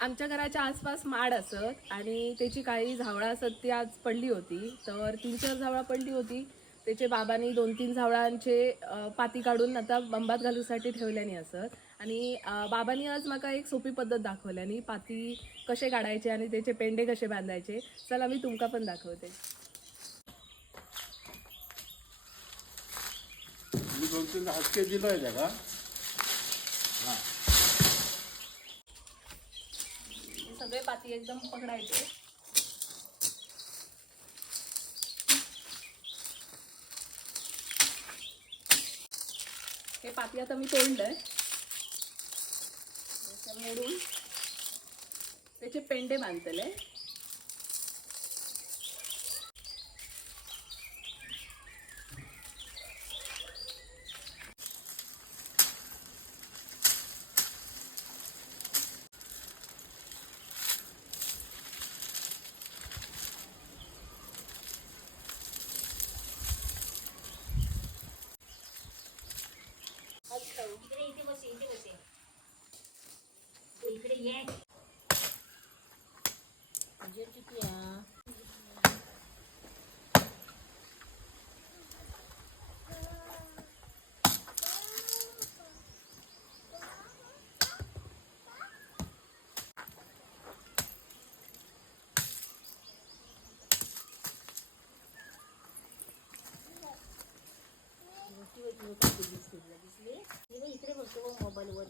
आमच्या घराच्या आसपास माड असत आणि त्याची काही झावळा असत ती आज पडली होती. तर 3-4 झावळा पडली होती. त्याचे बाबांनी 2-3 झावळांचे पाती काढून आता बंबात घालूसाठी ठेवल्यानी असत. आणि बाबांनी आज माका एक सोपी पद्धत दाखवल्यानी पाती कसे काढायचे आणि त्याचे पेंडे कसे बांधायचे. चला मी तुमका पण दाखवते. मी 2-3 हटके दिलोय त्याला. हे सगळे पाती एकदम पकडायचे. हे पाती आता मी तोडलंय. मोडून त्याचे पेंडे बांधतले. इकडे ये. किती दिसले इकडे बघतो मोबाईलवर.